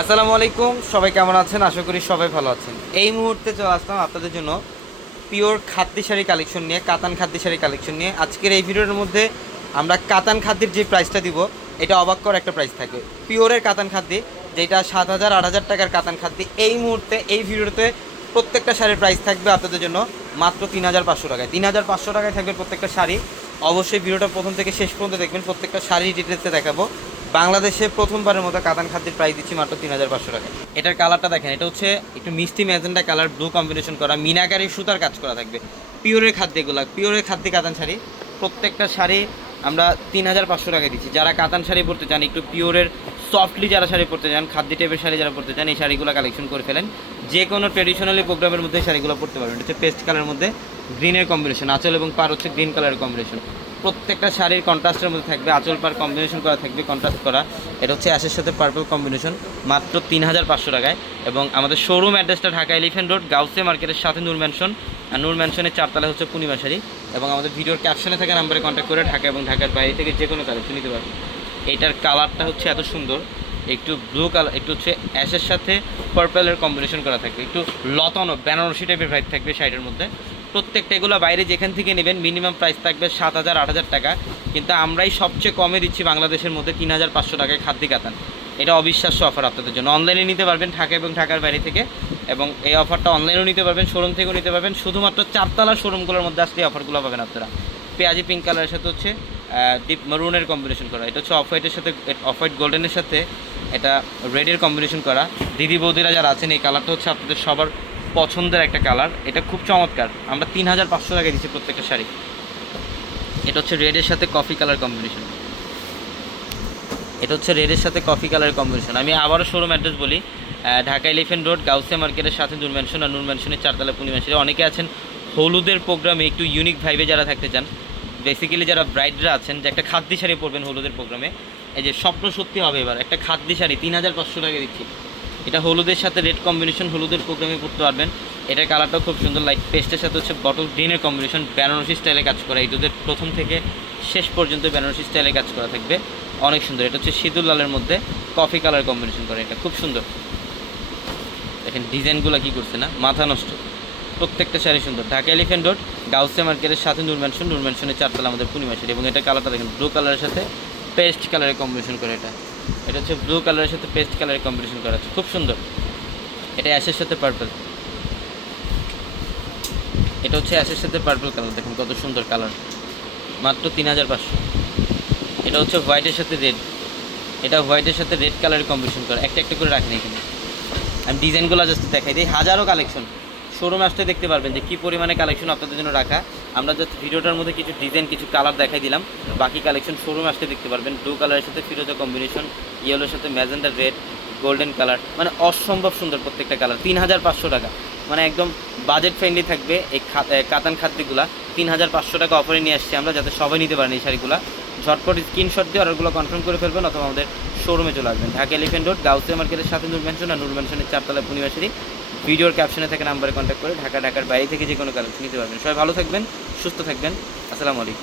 আসসালামু আলাইকুম, সবাই কেমন আছেন? আশা করি সবাই ভালো আছেন। এই মুহূর্তে চলে আসলাম আপনাদের জন্য পিওর খাদ্য শাড়ি কালেকশন নিয়ে, কাতান খাদ্য শাড়ি কালেকশন নিয়ে। আজকের এই ভিডিওর মধ্যে আমরা কাতান খাদ্যের যে প্রাইসটা দিব, এটা অবাক কর একটা প্রাইস থাকবে। পিওরের কাতান খাদ্যে, যেটা সাত হাজার, আট হাজার টাকার কাতান খাদ্য, এই মুহূর্তে, এই ভিডিওতে প্রত্যেকটা শাড়ির প্রাইস থাকবে আপনাদের জন্য মাত্র তিন হাজার পাঁচশো টাকায়। তিন হাজার পাঁচশো টাকায় থাকবে প্রত্যেকটা শাড়ি। অবশ্যই ভিডিওটা প্রথম থেকে শেষ পর্যন্ত দেখবেন, প্রত্যেকটা শাড়ি ডিটেলসে দেখাবো। বাংলাদেশে প্রথমবারের মতো কাতান খাদ্যের প্রাইস দিচ্ছি মাত্র তিন হাজার পাঁচশো টাকা এটার কালারটা দেখেন, এটা হচ্ছে একটু মিষ্টি ম্যাজেন্টা কালার ব্লু কম্বিনেশন করা, মিনাকারি সুতার কাজ করা থাকবে। পিওরের খাদ্যগুলো পিওরের খাদ্যে কাতান শাড়ি, প্রত্যেকটা শাড়ি আমরা তিন হাজার পাঁচশো টাকা দিচ্ছি। যারা কাতান শাড়ি পরতে চান, একটু পিওরের সফটলি যারা শাড়ি পরতে চান, খাদ্য টাইপের শাড়ি যারা পরতে চান, এই শাড়িগুলো কালেকশন করে ফেলেন। যে কোনো ট্রেডিশনালি প্রোগ্রামের মধ্যে শাড়িগুলো পরতে পারবেন। হচ্ছে পেস্ট কালারের মধ্যে গ্রিনের কম্বিনেশন আঁচল এবং পার হচ্ছে গ্রিন কালারের কম্বিনেশন প্রত্যেকটা শাড়ির কন্ট্রাস্টের মধ্যে থাকবে, আঁচল পার কম্বিনেশন করা থাকবে কন্ট্রাস্ট করা। এটা হচ্ছে অ্যাশের সাথে পার্পল কম্বিনেশন মাত্র তিন হাজার পাঁচশো টাকায়। এবং আমাদের শোরুম অ্যাড্রেসটা ঢাকা এলিফেন্ট রোড গাউসে মার্কেটের সাথে নূর ম্যানশন আর নূর ম্যানশনের চারতলা হচ্ছে পূর্ণিমা শাড়ি। এবং আমাদের ভিডিওর ক্যাপশনে থাকা নাম্বারে কন্ট্যাক্ট করে ঢাকা এবং ঢাকার বাইরে থেকে যে কোনো কালেকশন নিতে পারবেন। এটার কালারটা হচ্ছে এত সুন্দর। একটু ব্লু কালার একটু হচ্ছে অ্যাশের সাথে পার্পেলের কম্বিনেশন করা থাকবে। একটু লতানো, বেনারসি টাইপের ভাইব থাকবে শাড়িটার মধ্যে। প্রত্যেকটা এগুলো বাইরে যেখান থেকে নেবেন মিনিমাম প্রাইস থাকবে সাত হাজার, আট হাজার টাকা। কিন্তু আমরাই সবচেয়ে কমে দিচ্ছি বাংলাদেশের মধ্যে তিন হাজার পাঁচশো টাকায় খাদ্য কাতান। এটা অবিশ্বাস্য অফার আপনাদের জন্য। অনলাইনে নিতে পারবেন ঢাকা এবং ঢাকার বাইরে থেকে। এবং এই অফারটা অনলাইনেও নিতে পারবেন শোরুম থেকেও নিতে পারবেন। শুধুমাত্র চারতলা শোরুমগুলোর মধ্যে আসলে অফারগুলো পাবেন আপনারা। পেঁয়াজি পিঙ্ক কালারের সাথে হচ্ছে ডিপ মারুনের কম্বিনেশন করা। এটা হচ্ছে অফ হোয়াইটের সাথে অফ হোয়াইট গোল্ডেনের সাথে এটা রেডের কম্বিনেশন করা। দিদি বৌদিরা যারা আছেন, এই কালারটা হচ্ছে আপনাদের সবার পছন্দের একটা কালার। এটা খুব চমৎকার। আমরা তিন হাজার পাঁচশো টাকা দিচ্ছি প্রত্যেকটা শাড়ি। এটা হচ্ছে রেডের সাথে কফি কালার কম্বিনেশন এটা হচ্ছে রেডের সাথে কফি কালার কম্বিনেশন আমি আবারও শোরুম অ্যাড্রেস বলি ঢাকা এলিফেন্ট রোড গাউসে মার্কেটের সাথে নূর ম্যানশন আর নূর ম্যানশনের চারতলা পূর্ণিমা শাড়ি অনেকে আছেন হলুদের প্রোগ্রামে একটু ইউনিক ভাইবে যারা থাকতে চান। বেসিক্যালি যারা ব্রাইডরা আছেন, যে একটা খাদ্য শাড়ি পরবেন হলুদের প্রোগ্রামে এই যে স্বপ্ন সত্যি হবে এবার। একটা খাদ্য শাড়ি তিন হাজার পাঁচশো টাকা দিচ্ছি। এটা হলুদের সাথে রেড কম্বিনেশন হলুদের প্রোগ্রামে পড়তে পারবেন। এটার কালারটাও খুব সুন্দর লাইট পেস্টের সাথে হচ্ছে বটল গ্রিনের কম্বিনেশন বেনারসি স্টাইলে কাজ করা। এই দুধের প্রথম থেকে শেষ পর্যন্ত বেনারসি স্টাইলে কাজ করা থাকবে। অনেক সুন্দর, এটা হচ্ছে সিঁদুর লালের মধ্যে কফি কালার কম্বিনেশন করে, এটা খুব সুন্দর। দেখেন ডিজাইনগুলো কী করছে না? মাথা নষ্ট। প্রত্যেকটা শাড়ি সুন্দর। ঢাকা এলিফেন্ট রোড গাউসে মার্কেটের সাথে নূর ম্যানশন নূর ম্যানশনের চারতলা আমাদের পূর্ণিমা শাড়ি। এবং এটা কালারটা দেখেন ব্লু কালারের সাথে পেস্ট কালারের কম্বিনেশন করে এটা। এটা হচ্ছে ব্লু কালারের সাথে পেস্ট কালারের কম্বিনেশন করা আছে। খুব সুন্দর। এটা অ্যাশের সাথে পার্পল এটা হচ্ছে অ্যাশের সাথে পার্পল কালার দেখুন কত সুন্দর কালার মাত্র তিন হাজার পাঁচশো। এটা হচ্ছে হোয়াইটের সাথে রেড এটা হোয়াইটের সাথে রেড কালারের কম্বিনেশন করা। একটা একটা করে রাখেন এখানে। আমি ডিজাইনগুলো জাস্ট দেখাই দিই। হাজারো কালেকশন শোরুম আসতে দেখতে পারবেন যে কী পরিমাণে কালেকশন আপনাদের জন্য রাখা। আমরা জাস্ট ভিডিওটার মধ্যে কিছু ডিজাইন কিছু কালার দেখাই দিলাম। বাকি কালেকশন শোরুম আসতে দেখতে পারবেন। ব্লু কালারের সাথে ফিরোজা কম্বিনেশন ইয়েলোর সাথে ম্যাজেন্ডার রেড গোল্ডেন কালার মানে অসম্ভব সুন্দর প্রত্যেকটা কালার তিন হাজার পাঁচশো টাকা। মানে একদম বাজেট ফ্রেন্ডলি থাকবে এই কাতান খাদ্যগুলা। তিন হাজার পাঁচশো টাকা অফারে নিয়ে আসছি আমরা, যাতে সবাই নিতে পারেন এই শাড়িগুলো। ঝটপট স্ক্রিনশট দিয়ে অর্ডারগুলো কনফার্ম করে ফেলবেন অথবা আমাদের শোরুমে চলে আসবেন। ঢাকা এলিফেন্ট রোড গাউসে মার্কেটের সাথে নূর আর নূর চারতলা পূর্ণিমাশারি ভিডিওর ক্যাপশনে থেকে নাম্বারে কন্ট্যাক্ট করে ঢাকা ঢাকার বাইরে থেকে যে কোনো কালেকশন নিতে পারবেন। সবাই ভালো থাকবেন, সুস্থ থাকবেন। আসসালামু আলাইকুম।